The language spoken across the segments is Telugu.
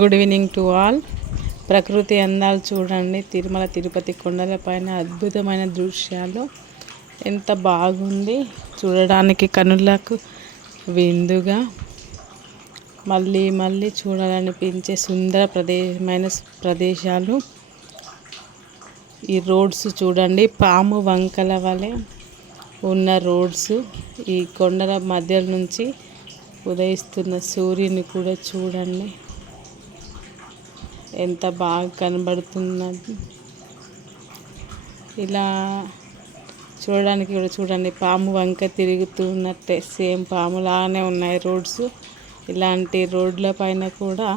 Good evening to all. ప్రకృతి అందాలు చూడండి. తిరుమల తిరుపతి కొండల పైన అద్భుతమైన దృశ్యాలు. ఎంత బాగుంది చూడడానికి, కనులకు విందుగా మళ్ళీ మళ్ళీ చూడాలనిపించే సుందర ప్రదేశాలు. ఈ రోడ్స్ చూడండి, పాము వంకల వలె ఉన్న రోడ్స్. ఈ కొండల మధ్య నుంచి ఉదయిస్తున్న సూర్యుని కూడా చూడండి, ఎంత బాగా కనబడుతున్నది. ఇలా చూడడానికి కూడా చూడండి, పాము వంక తిరుగుతున్నట్టే సేమ్ పాములానే ఉన్నాయి రోడ్స్. ఇలాంటి రోడ్ల పైన కూడా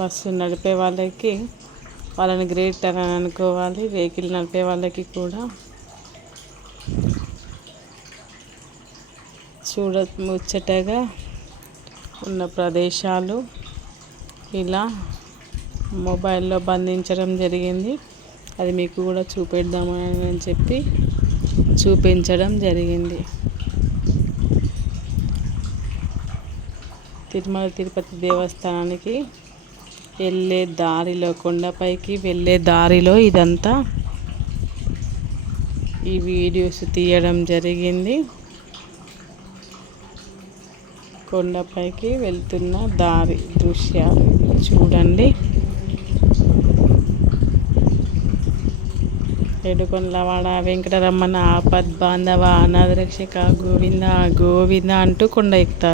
బస్సు నడిపే వాళ్ళని గ్రేట్ అని అనుకోవాలి. వెహికల్ నడిపే వాళ్ళకి కూడా ముచ్చటగా ఉన్న ప్రదేశాలు ఇలా మొబైల్లో బంధించడం జరిగింది. అది మీకు కూడా చూపెడదామని చెప్పి చూపించడం జరిగింది. తిరుమల తిరుపతి దేవస్థానానికి వెళ్ళే దారిలో, కొండపైకి వెళ్ళే దారిలో ఇదంతా ఈ వీడియోస్ తీయడం జరిగింది. కొండపైకి వెళ్తున్న దారి దృశ్యాలు చూడండి. ఏడుకొండలవాడ వెంకటరమణ ఆపద్ బాంధవ అనాథరక్షక గోవింద గోవింద అంటూ కొండ ఎక్కుతారు.